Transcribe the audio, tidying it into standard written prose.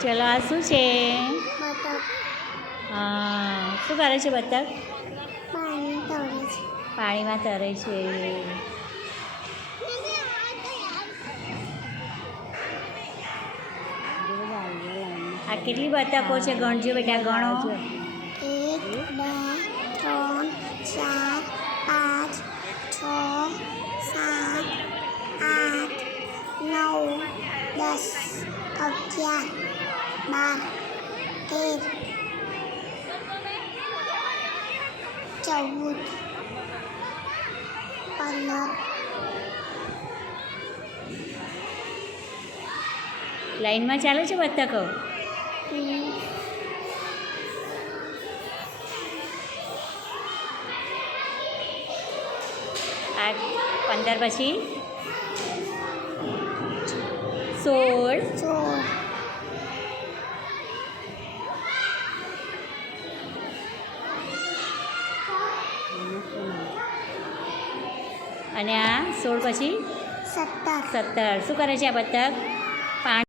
ચલો આ શું છે? બતક હા, શું કરે છે બતક? પાણી તરે છે. પાણીમાં તરે છે. આ કેટલી બતકો છે? ગણજો બેટા, ગણો. 1 2 3 4 5 6 7 8 9 10 11 12 13 14 15 લાઈનમાં ચાલે છે બતકો. આ 15 પછી 16 અને આ 16 પછી 17 17. શું કરે છે આ બતક?